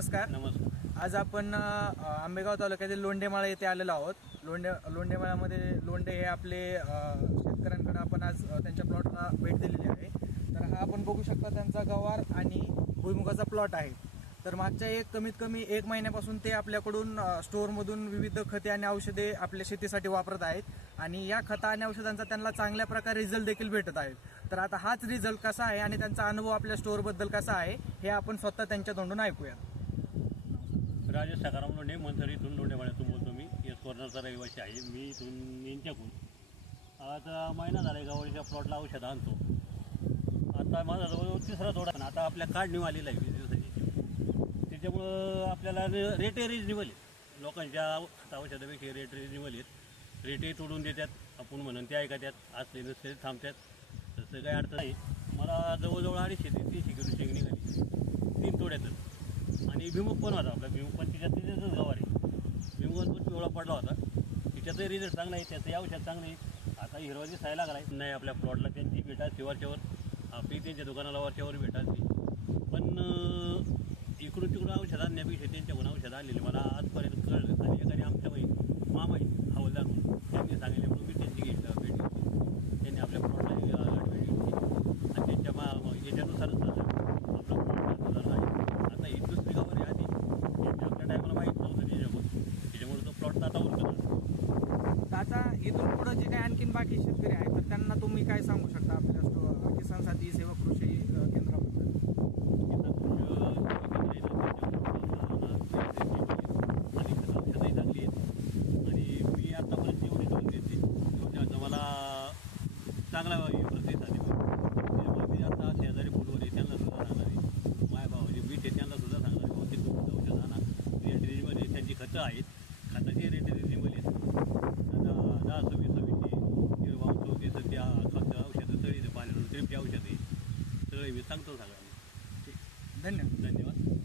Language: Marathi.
नमस्कार. नमस्कार. आज आपण अ, आंबेगाव तालुक्यातील लोंढेमाळा येथे आलेलो आहोत. लोंढे लोंढेमाळ्यामध्ये लोंढे हे आपले अ, शेतकऱ्यांकडे आपण आज अ, त्यांच्या प्लॉटला भेट दिलेली आहे. तर हा आपण बघू शकता त्यांचा गवार आणि भुईमुगाचा प्लॉट आहे. तर मागच्या एक कमीत कमी एक महिन्यापासून ते आपल्याकडून अ, स्टोअरमधून विविध खते आणि औषधे आपल्या शेतीसाठी वापरत आहेत. आणि या खता आणि औषधांचा त्यांना चांगल्या प्रकारे रिझल्ट देखील भेटत आहेत. तर आता हाच रिझल्ट कसा आहे आणि त्यांचा अनुभव आपल्या स्टोअरबद्दल कसा आहे हे आपण स्वतः त्यांच्या तोंडून ऐकूया. राजेश सकाराम लोंढे मंथर इथून लोंढेवाड्यातून बोलतो मी. एस कॉर्नरचा रहिवासी आहे. मी इथून यांच्याकडून. आता महिना झाला आहे गावाच्या प्लॉटला औषध आणतो. आता माझा जवळजवळ तिसरा थोडा पण आता आपल्या कार्ड निव आहे वीस दिवसाची. त्याच्यामुळं आपल्याला रेटही रिजनेबल आहेत लोकांच्या औ- औषधापेक्षा रेट रिजनेबल आहेत. रेटही तोडून देतात आपण म्हणून ते ऐकतात असले नसले थांबतात. तसं काही अडचण नाही. मला जवळजवळ अडीचशे ते तीनशे किलो आणि भीमुख पण होता आपला. भीमुख पण तिच्यात तिच्यातच गाव आहे भिमुखात पण पिवळा पडला होता. तिच्यातही रिझल्ट चांगला आहे त्याचंही औषध चांगलं आहे. आता हिरवा दिसायला लागला आहे नाही आपल्या प्लॉटला त्यांची भेटा शिवारच्यावर आपली त्यांच्या दुकानाला वरच्यावर भेटा पण इकडून तिकडून औषध आणण्यापेक्षा त्यांच्याकडून औषध आलेली मला आजपर्यंत कळलं आणि एखादी आमच्या माहीत मामा आहे हवलदार म्हणून त्यांनी सांगितले म्हणून मी त्यांची घेतलं भेट घेतली त्यांनी आपल्या प्लॉटला भेट घेतली आणि त्यांच्या मा याच्यानुसारच झालं आपलं प्लॉट झालं आहे आता ही दुसरी गावर आहे आधी टायमाला माहीत नव्हतं त्याच्यामुळे त्याच्यामुळे तो प्लॉट आता उरकत आता इथून पुढे जे काही आणखीन बाकी शेतकरी आहेत तर त्यांना तुम्ही काय सांगू शकता आपल्या स्टो- किसान साथी सेवा कृषी केंद्राबद्दल? औषधही चांगली आहेत. आणि मी आतापर्यंत एवढी दोन देते एवढ्या मला चांगला प्रतिसाद आहे त्यामुळे मी आता शेजारी फुटवर आहे त्यांना सुद्धा सांगणार आहे माय भावाचे बीट आहे त्यांना सुद्धा सांगणार आहे बाबा तिथून औषध आणा रेट रिजनेबल त्यांची खतं आहेत खताची रेट रिजनेबल आहेत आता दहा सव्वीस सव्वीसची हिरवा चौतीस त्या खतं औषधं तळीचं पाण्यातून ट्रिपची औषधं सगळे मी सांगतो सगळ्यांना. धन्यवाद. धन्यवाद.